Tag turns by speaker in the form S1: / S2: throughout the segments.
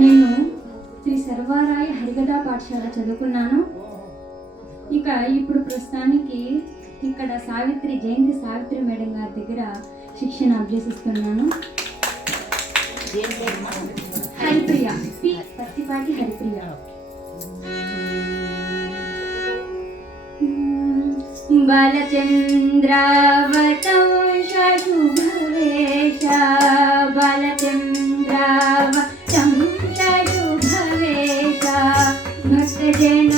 S1: నేను శ్రీ సర్వారాయ హరికథా పాఠశాల చదువుకున్నాను. ఇక ఇప్పుడు ప్రస్తుతానికి ఇక్కడ సావిత్రి జయంతి సావిత్రి మేడం గారి దగ్గర శిక్షణ అభ్యసిస్తున్నాను. హరిప్రియ పి. పత్తిపాటి హరిప్రియ. బాలచంద్రావతం శుభవేష బాలచంద్రావతం Justin.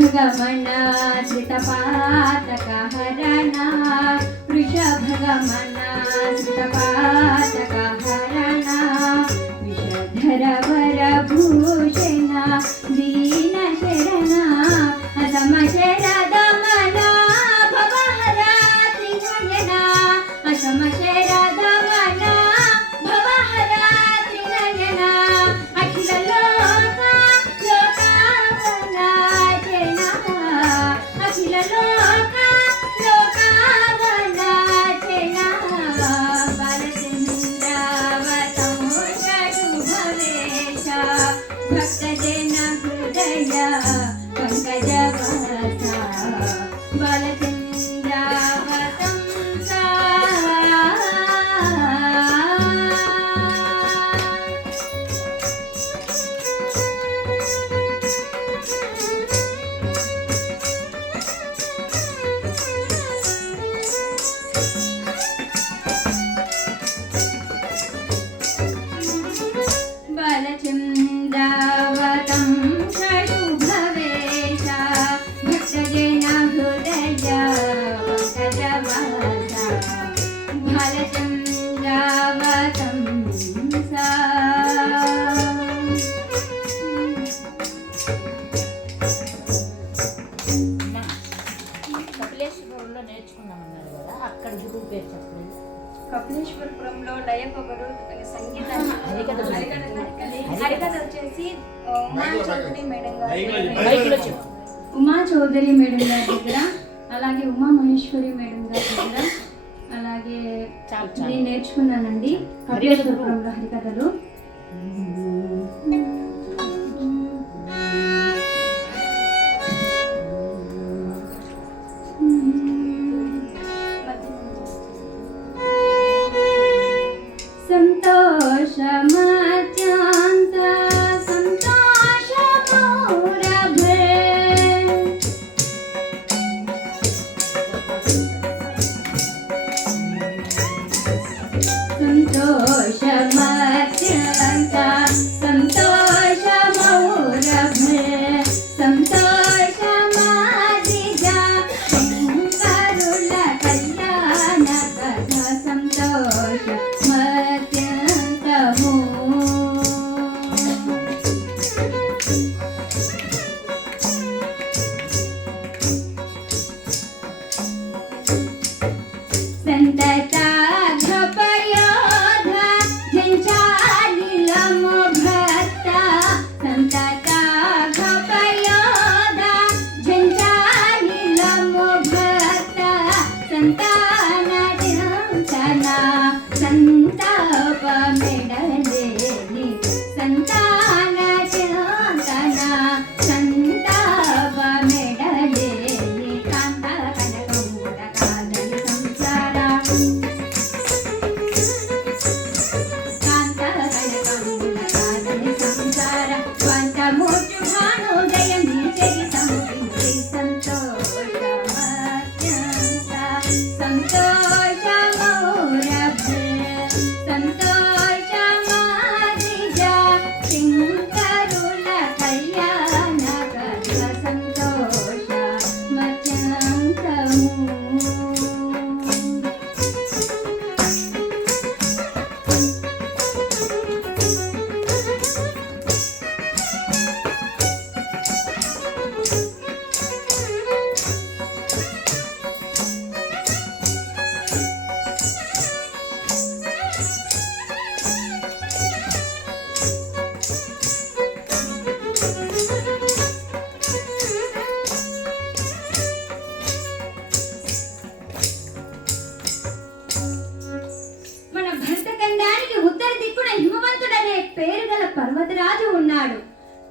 S1: వృషభగమన శ్రితపాతకహరణ వృషభగమన శ్రితపాతకహరణ విషధర వరభూషణ దీన శరణ అసమ శరదమన భవహర త్రినయన అసమ
S2: కపిలేశ్వరంలో నేర్చుకున్నామన్నారు కదా అక్కడ గురువు పేరు చెప్పలేదు
S1: కపిలేశ్వరపురంలో లయ పొగరు సంగీత
S2: హరికథ
S1: వచ్చేసి ఉమా చౌదరి మేడం గారి. ఉమా చౌదరి మేడం గారి దగ్గర అలాగే ఉమా మహేశ్వరి మేడం గారి దగ్గర అలాగే నేను నేర్చుకున్నానండి కపిలేశ్వరపురంలో హరికథలు. పేరు గల పర్వతరాజు ఉన్నాడు.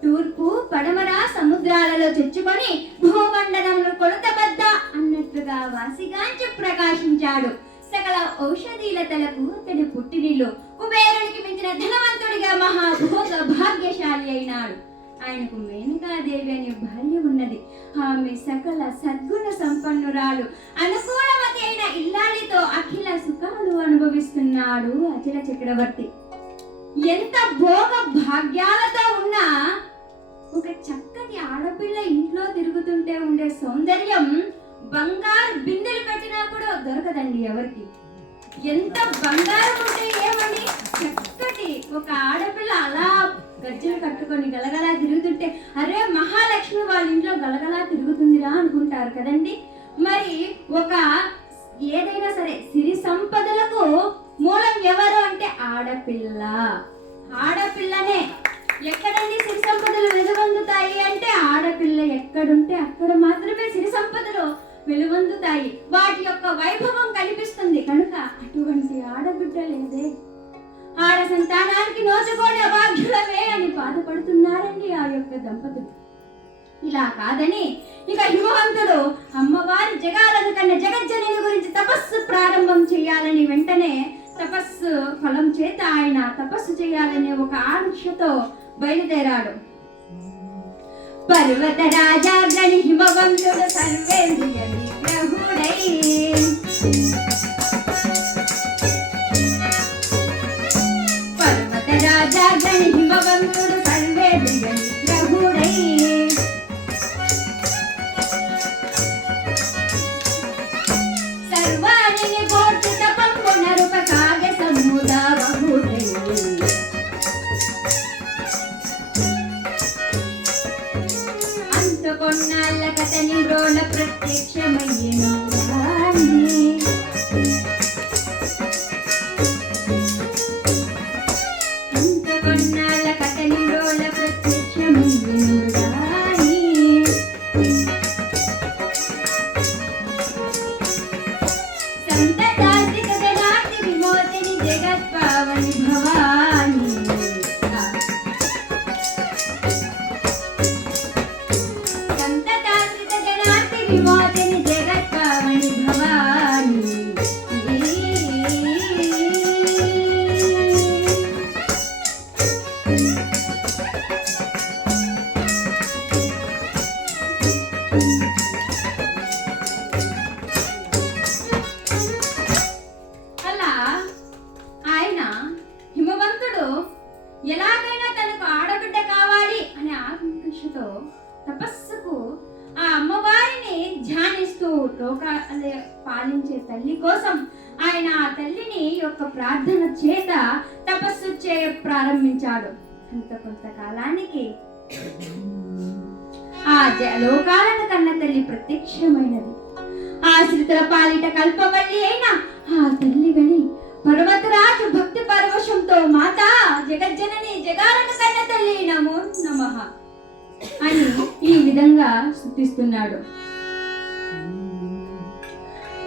S1: తూర్పు పడమర సముద్రాలలో చెచ్చుకొని భూమండలంలో కొలతబద్ద అన్నట్లుగా వాసిగాంచి ప్రకాశించాడు. సకల ఔషధీలతలకు అతడి పుట్టినిలో కుబేరునికి మించిన ధనవంతుడిగా మహాభోగ భాగ్యశాలి అయినాడు. ఆయనకు మేనకాదేవి అనే భార్య ఉన్నది. ఆమె సకల సద్గుణ సంపన్నురాలు. అనుకూలవతి అయిన ఇల్లాలితో అఖిల సుఖాలు అనుభవిస్తున్నాడు అచల చక్రవర్తి. ఎంత భోగ భాగ్యాలతో ఉన్నా ఒక చక్కటి ఆడపిల్ల ఇంట్లో తిరుగుతుంటే ఉండే సౌందర్యం బంగారు బిందెలు పెట్టినా కూడా దొరకదండి ఎవరికి. ఎంత బంగారం ఉంటే ఏమండి? చక్కటి ఒక ఆడపిల్ల అలా గజ్జలు కట్టుకొని గలగలా తిరుగుతుంటే అరే మహాలక్ష్మి వాళ్ళ ఇంట్లో గలగలా తిరుగుతుందిరా అనుకుంటారు కదండి. మరి ఒక ఏదైనా సరే సిరి సంపదలకు మూలం ఎవరు అంటే ఆడపిల్ల. ఆడపిల్లనే ఎక్కడండి సిరి సంపదలు వెలువొందుతాయి అంటే ఆడపిల్ల ఎక్కడుంటే అక్కడ మాత్రమే సిరి సంపదలు వెలువొందుతాయి వాటి యొక్క వైభవం కనిపిస్తుంది కనుక అటువంటి ఆడబిడ్డ లేదే. ఆడ సంతానానికి నోచుకోని అభాగ్యులమే అని బాధపడుతున్నారండి ఆ యొక్క దంపతులు. ఇలా కాదని ఇక హిమవంతుడు అమ్మవారి జగాలను కన్న జగజ్జనని గురించి తపస్సు ప్రారంభం చేయాలని వెంటనే తపస్సు ఫలం చేత ఆయన తపస్సు చేయాలనే ఒక ఆంక్షతో బయలుదేరాడు. పర్వత గణి హిమవంతుడు సర్వేంద్రియ కాలానికి. ఆ జ- లోకాలను కన్న తల్లి ప్రత్యక్షమైనది. ఆశ్రితుల పాలిట కల్పవల్లి అయిన ఆ తల్లి గని పర్వతరాజు భక్తి పరవశంతో మాత జగజ్జనని జగాలను కన్న తల్లి నమో నమ అని ఈ విధంగా స్థుతిస్తున్నాడు.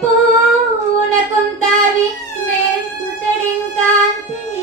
S1: పూనకుంతావి మేల్పుతడింకాంతి పూనకుంతావి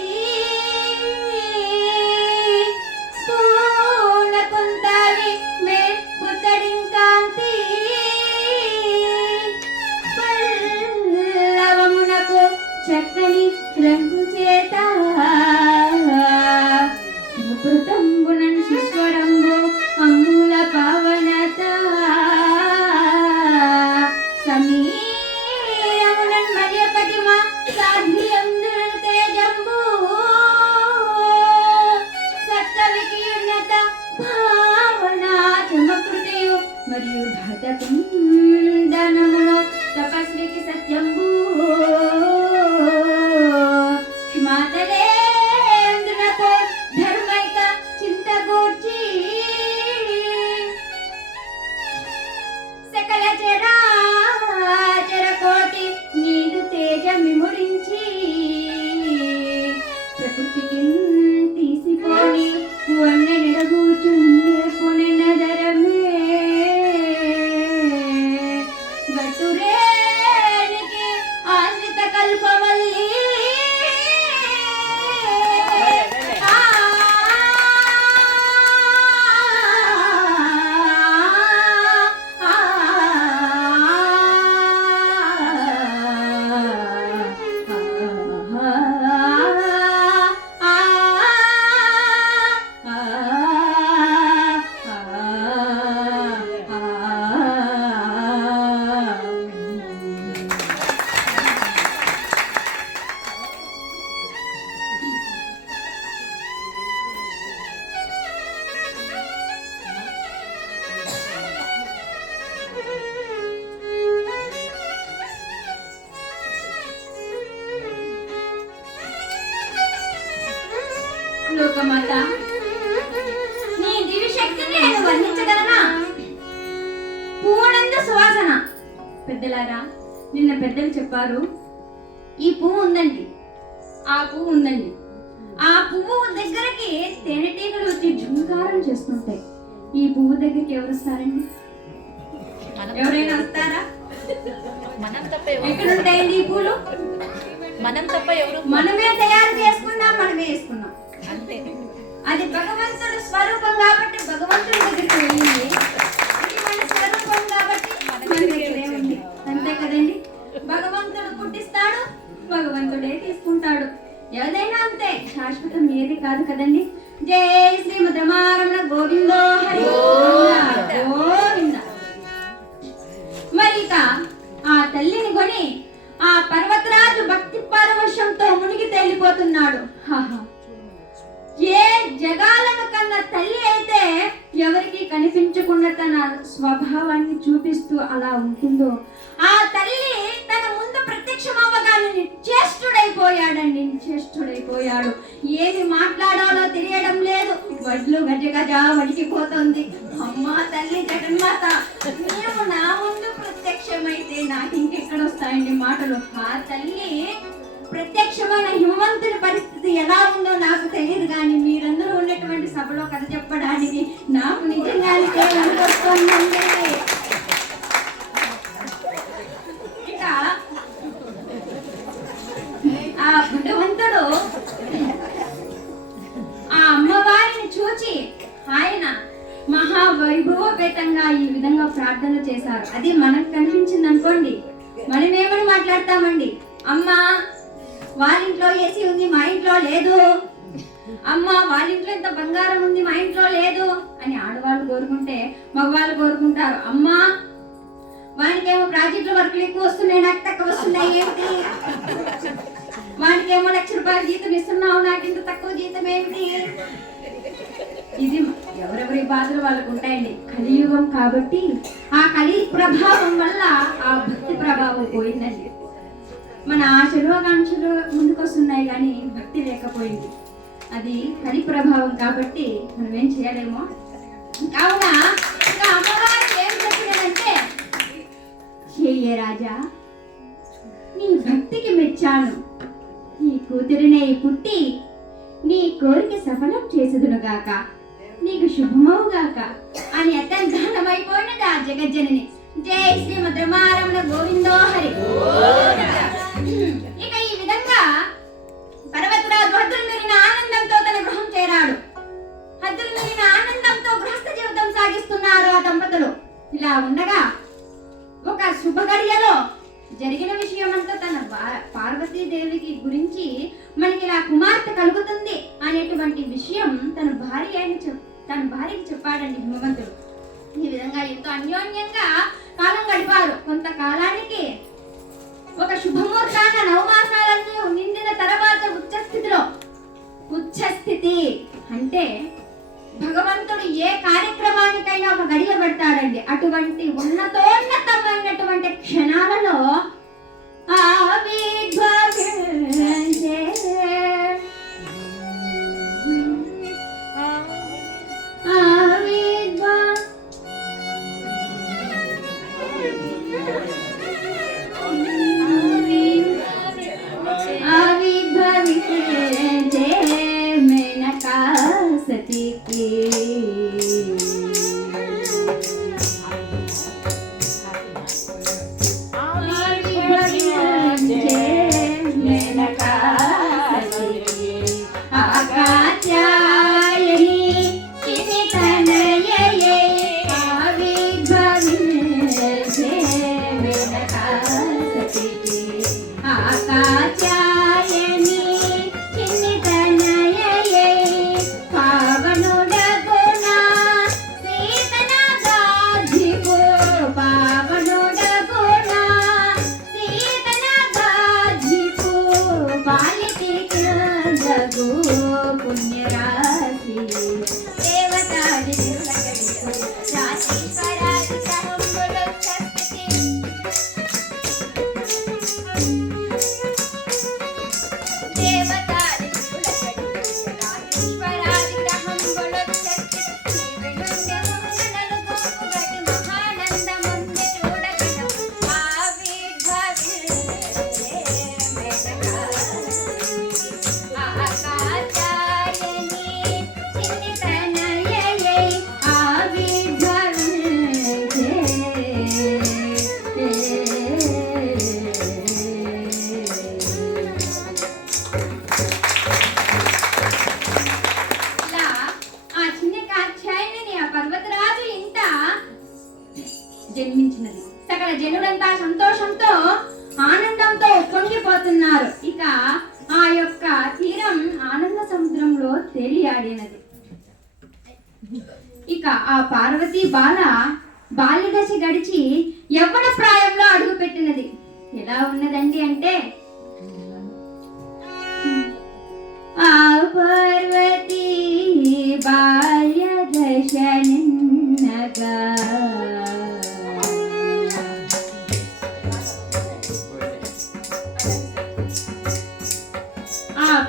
S1: చెప్పారు ఈ పువ్వు ఉందండి. ఆ పువ్వు ఉందండి. ఆ పువ్వు దగ్గరకి తేనెటీగలు వచ్చి జుంకారం చేస్తుంటాయి. ఈ పువ్వు దగ్గరికి ఎవరు వస్తారండి? ఎవరైనా వస్తారా?
S2: మనం తప్ప
S1: ఎక్కడ ఉంటాయండి ఈ పూలు?
S2: మనం తప్ప ఎవరు
S1: మనమే తయారు చేసుకున్నాం మనమే వేసుకున్నాం
S2: అంతే.
S1: అది భగవంతుడు స్వరూపం కాబట్టి భగవంతుడి దగ్గరికి వెళ్ళింది ఇది మన స్వరూపం కాబట్టి మన దగ్గరే ఉంది అంతే కదండి భగవంతుడు పుట్టిస్తాడు భగవంతుడే తీసుకుంటాడు. ఏదైనా అంతే శాశ్వతం ఏది కాదు కదండి? జై శ్రీమద్ రమారమణ గోవిందో హరి గోవింద గోవింద. మరి ఇక ఆ తల్లిని కొని ఆ పర్వతరాజు భక్తి పరవశంతో మునిగి తేలిపోతున్నాడు. ఏ జగాలను కన్న తల్లి అయితే ఎవరికి కనిపించకుండా తన స్వభావాన్ని చూపిస్తూ అలా ఉంటుందో ఆ తల్లి తన ముందు ప్రత్యక్షమవ్వగానే నిశ్చేష్టుడైపోయాడండి నిశ్చేష్టుడైపోయాడు. ఏది మాట్లాడాలో తెలియడం లేదు. వడ్లు గజ గజ వడికిపోతుంది అమ్మా తల్లి జగన్మాత నీవు నా ముందు ప్రత్యక్షమైతే నాకు ఇంకెక్కడ వస్తాయండి మాటలు? ఆ తల్లి ప్రత్యక్షమైన హిమవంతుని పరిస్థితి ఎలా ఉందో నాకు తెలియదు కానీ మీరందరూ ఉన్నటువంటి సభలో కథ చెప్పడానికి నాకు నిజంగా వస్తుందండి ఇక ఆ భగవంతుడు ఆ అమ్మవారిని చూచి ఆయన మహావైభవపేతంగా ఈ విధంగా ప్రార్థన చేశారు. అది మనకు కనిపించింది అనుకోండి మనం ఏమని మాట్లాడతామండి? అమ్మా వాళ్ళింట్లో ఏసీ ఉంది మా ఇంట్లో లేదు. వాళ్ళ ఇంట్లో ఇంత బంగారం ఉంది మా ఇంట్లో లేదు అని ఆడవాళ్ళు కోరుకుంటే మగవాళ్ళు కోరుకుంటారు. అమ్మా వానికేమో ప్రాజెక్టుల వర్కులు ఎక్కువ వస్తున్నాయి నాకు తక్కువ వస్తున్నాయి ఏంటి? వానికేమో లక్ష రూపాయల జీతం ఇస్తున్నావు నాకు ఇంత తక్కువ జీతం ఏంటి? ఇది ఎవరెవరి బాధలు వాళ్ళకు ఉంటాయండి. కలియుగం కాబట్టి ఆ కలి ప్రభావం వల్ల ఆ భక్తి ప్రభావం పోయిందండి. మన ఆశలు ఆకాంక్షలు ముందుకొస్తున్నాయి కానీ భక్తి లేకపోయింది. అది కలి ప్రభావం కాబట్టి మనం ఏం చేయలేమో. కావున ఇంకా అమ్మవారికి ఏం చెప్పినదంటే చెయ్యే రాజా నీ భక్తికి మెచ్చాను. నీ కూతురినే పుట్టి నీ కోరిక సఫలం చేసుదునుగాక నీకు శుభమవుగాక అని అత్యంతమైపోయినది ఆ జగజ్జనని. జై శ్రీ రమారమణ గోవిందో హరి. ఉన్నారు ఆ దంపతులు. ఇలా ఉండగా ఒక శుభ గడియలో జరిగిన విషయమంతా తన పార్వతీదేవికి గురించి మనకి ఇలా కుమార్తె కలుగుతుంది అనేటువంటి విషయం తన భార్య అయిన తన భార్యకి చెప్పాడండి హిమవంతుడు ఈ విధంగా ఎంతో అన్యోన్యంగా కాలం గడిపారు. కొంతకాలానికి ఒక శుభముహూర్తాన నవమాసాలన్నీ నిండిన తర్వాత ఉచ్చస్థితిలో ఉచ్చస్థితి అంటే భగవంతుడు ఏ కార్యక్రమానికైనా ఒక గడియ పెడతాడండి. అటువంటి ఉన్నతోన్నతమైనటువంటి క్షణాలలో మీ ఉన్నదండి అంటే? ఆ పార్వతి బాల్య దశ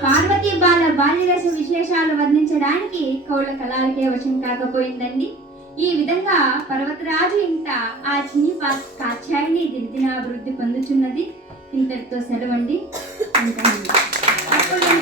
S1: పార్వతీ ఆ బాల బాల్యదశ విశేషాలు వర్ణించడానికి కౌల కళాలకే వశం కాకపోయిందండి. ఈ విధంగా పర్వతరాజు ఇంట ఆ చిన్ని పా- కాత్యాయని దినదిన అభివృద్ధి పొందుచున్నది. ఇంతటితో సెలవండి ఉంటానండి.